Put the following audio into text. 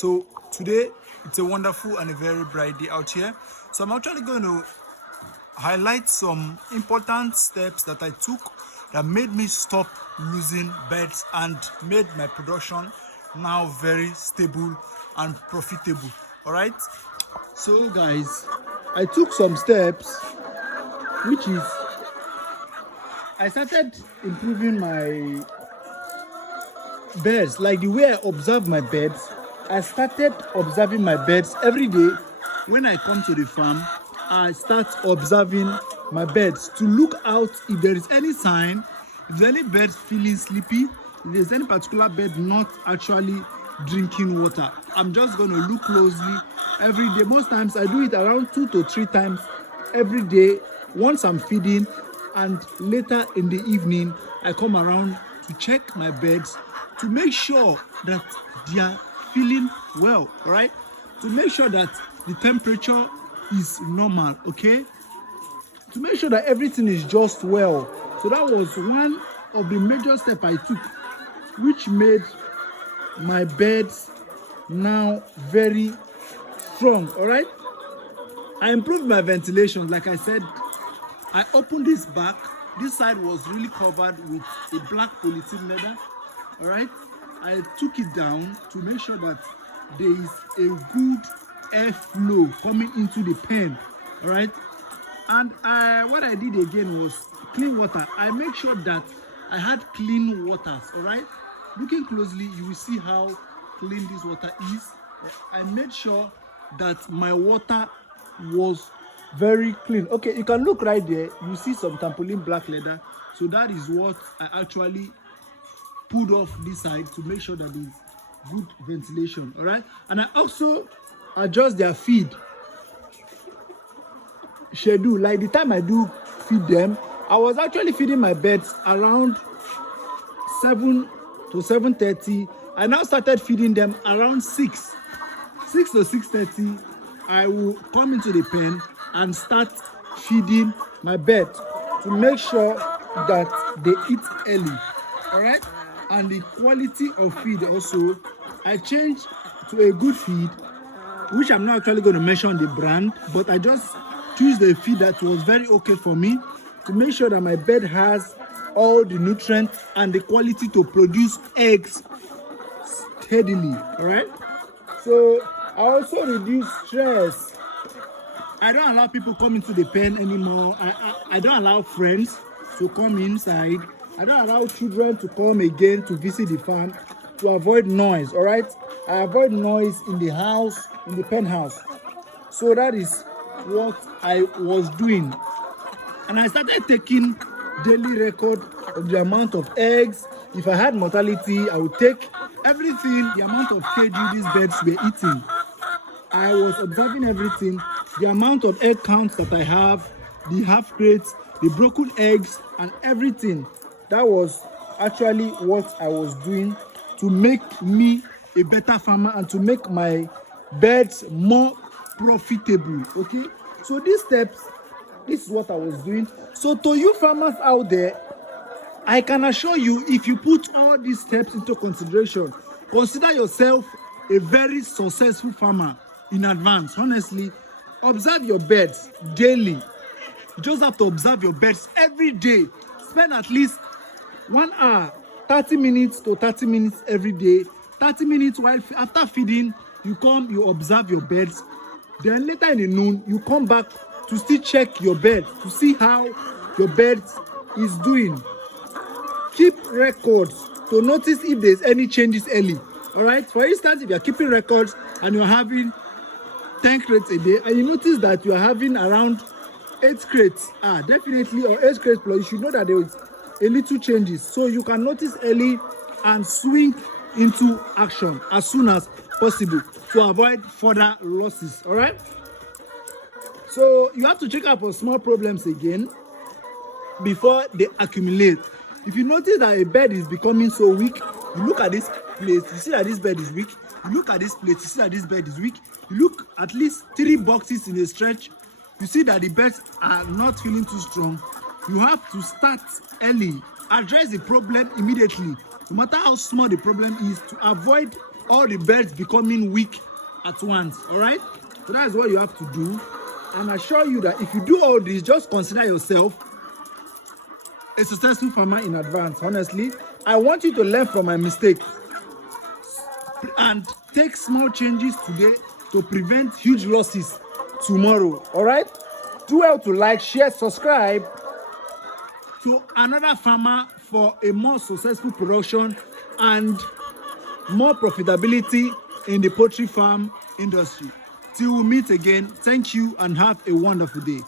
So today it's a wonderful and a very bright day out here. So I'm actually going to highlight some important steps that I took that made me stop losing birds and made my production now very stable and profitable. All right. So guys, I took some steps, which is I started improving my birds, like the way I observe my birds. I started observing my birds every day. When I come to the farm, I start observing my birds to look out if there is any sign, if there's any bird feeling sleepy, if there's any particular bird not actually drinking water. I'm just going to look closely every day. Most times I do it around 2 to 3 times every day. Once I'm feeding, and later in the evening I come around to check my birds to make sure that they are feeling well, all right? To make sure that the temperature is normal, okay? To make sure that everything is just well. So that was one of the major steps I took, which made my birds now very strong, all right? I improved my ventilation. Like I said, I opened this back. This side was really covered with a black polythene leather, all right? I took it down to make sure that there is a good airflow coming into the pen, all right? And what I did again was clean water. I make sure that I had clean waters, all right? Looking closely, you will see how clean this water is. I made sure that my water was very clean. Okay, you can look right there. You see some tarpaulin black leather. So that is what I actually pulled off this side to make sure that there is good ventilation, all right? And I also adjust their feed schedule. Like the time I do feed them, I was actually feeding my birds around 7 to 7:30. I now started feeding them around 6 to 6:30. I will come into the pen and start feeding my birds to make sure that they eat early, all right? And the quality of feed also, I changed to a good feed, which I'm not actually going to mention the brand, but I just choose the feed that was very okay for me to make sure that my bird has all the nutrients and the quality to produce eggs steadily, all right? So I also reduce stress. I don't allow people come into the pen anymore. I don't allow friends to come inside. I don't allow children to come again to visit the farm to avoid noise, all right? I avoid noise in the house, in the pen house. So that is what I was doing. And I started taking daily record of the amount of eggs. If I had mortality, I would take everything, the amount of kg these birds were eating. I was observing everything, the amount of egg counts that I have, the half crates, the broken eggs, and everything. That was actually what I was doing to make me a better farmer and to make my birds more profitable, okay? So these steps, this is what I was doing. So to you farmers out there, I can assure you, if you put all these steps into consideration, consider yourself a very successful farmer in advance. Honestly, observe your birds daily. You just have to observe your birds every day. Spend at least 1 hour, 30 minutes to 30 minutes every day. 30 minutes while after feeding, you come, you observe your birds. Then later in the noon, you come back to still check your bird to see how your bird is doing. Keep records to notice if there's any changes early, all right? For instance, if you're keeping records and you're having 10 crates a day and you notice that you're having around 8 crates, definitely, or 8 crates plus, you should know that there is a little changes. So you can notice early and swing into action as soon as possible to avoid further losses, all right? So you have to check out for small problems again before they accumulate. If you notice that a bird is becoming so weak, you look at this place, you see that this bird is weak. You look at this plate, you see that this bird is weak. You look at least 3 boxes in a stretch, you see that the birds are not feeling too strong. You have to start early, address the problem immediately, no matter how small the problem is, to avoid all the birds becoming weak at once. All right, so that's what you have to do. And I assure you that if you do all this, just consider yourself a successful farmer in advance. Honestly, I want you to learn from my mistake and take small changes today to prevent huge losses tomorrow. All right, do well to like, share, subscribe to another farmer for a more successful production and more profitability in the poultry farm industry. Till we meet again, thank you and have a wonderful day.